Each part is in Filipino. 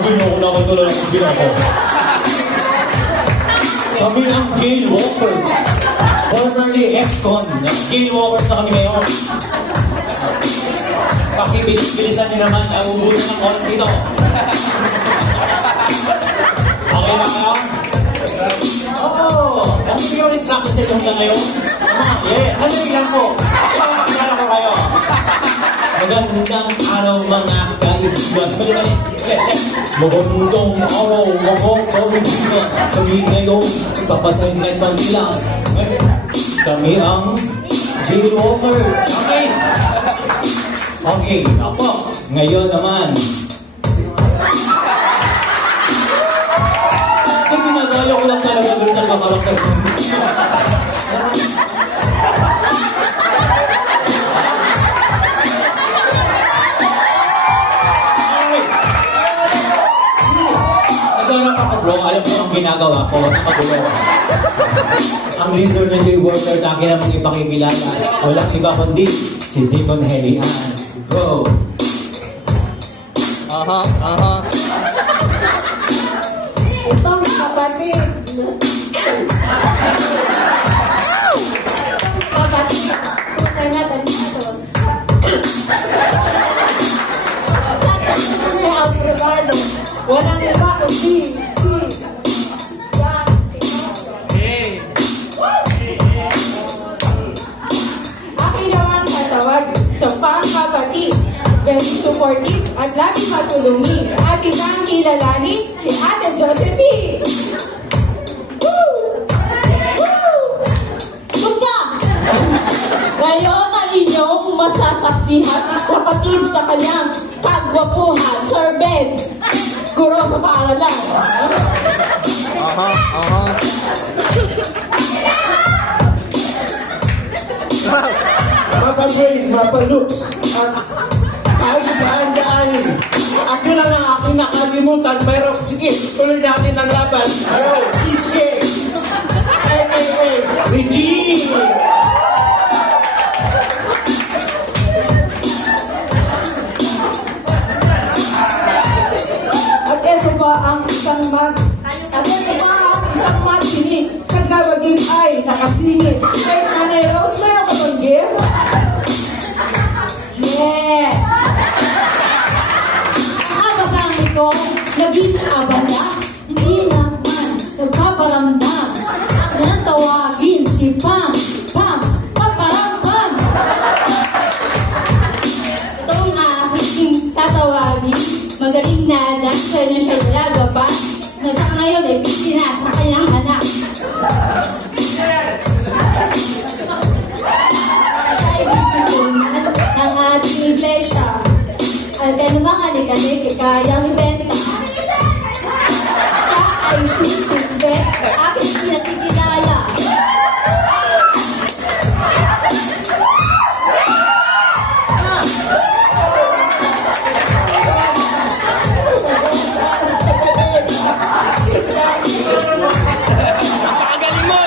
Ginoko na ako ito lang ang ginako. Kami ang jailwalkers. Formerly ex-con. Jailwalkers na kami ngayon. Pakibilis-bilisan niyo naman ang ubusan ng oras dito. Okay na kayo? Oo. Ang bigyan ko instruction sa inyo hanggang ngayon. Yeah. Ano yung lang po? Ipapakilala ko kayo. Magandang araw mga kaibigan. Bali. Magandang araw mga kaibigan. Kami ngayon, ipapasayang Manila. Kami ang jailwalker. Okay. Okay, ako. Ngayon naman. Ginagaya ko lang talaga doon ng karakter ko. Bro, alam mo ang ginagawa ko, nakagulo. Ang leader ng jailwalker na akin namang ipakikilala. Walang iba kundi si Deacon Helian. Bro. Itong kapatid. Kapatid. Tunay na dalitos. Sa akin may aprobado. Walang iba kundi sa pangkapatid, very supportive at laging matulungin. Ating ang kilalanin, si Ate Josephine! Woo! Woo! Bugta! Ngayon ang inyong masasaksihan ang kapatid sa kanyang kagwapuhan, Sir Ben. Guro sa paaralan. Mapa-brain, mapa-looks, at kahit saan daanin. At yun ang aking nakalimutan, pero sige, tuloy natin ang laban. Siske, Regine! At ito ba ang isang matinig sa gawagin ay nakasingit. Kay Nanay Rose, may ako bang gift? Yeah! Ang abatang ito, naging abala, hindi naman nagpaparamdam. Ang natawagin si Pam, paparam. Itong aking tatawagin, magaling na dancer na siya nilagaba, na sa ngayon ay busy na sa kanyang anak. Siya ay businesswoman ng ating iglesia. At anumang anik-anik, kayang ibenta. Siya ay sisisbet, aking pinatikilala. Napakagaling mo!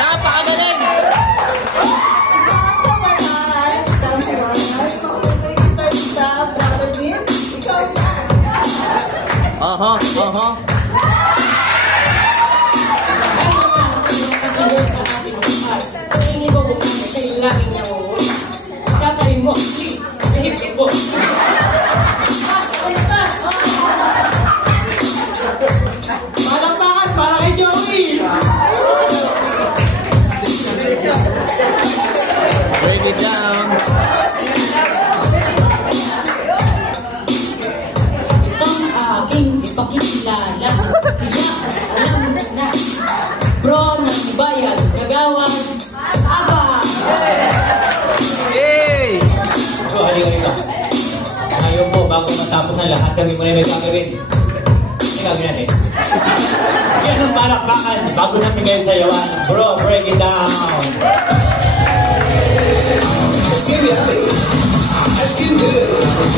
Napakagaling! Malakpakan para kay Joey! Break it down. Itong aking ipakikilala. Tiyak, alam na. Bro ng bayan, kagawad, Aba! Yay! So, halika. Ngayon po, bago matapos ang lahat, kami muna may gagawin. Ano gagawin natin? Yan ang palakpakan bago namin kayo sayawan. Bro, break it down! Let's get it. Let's get it.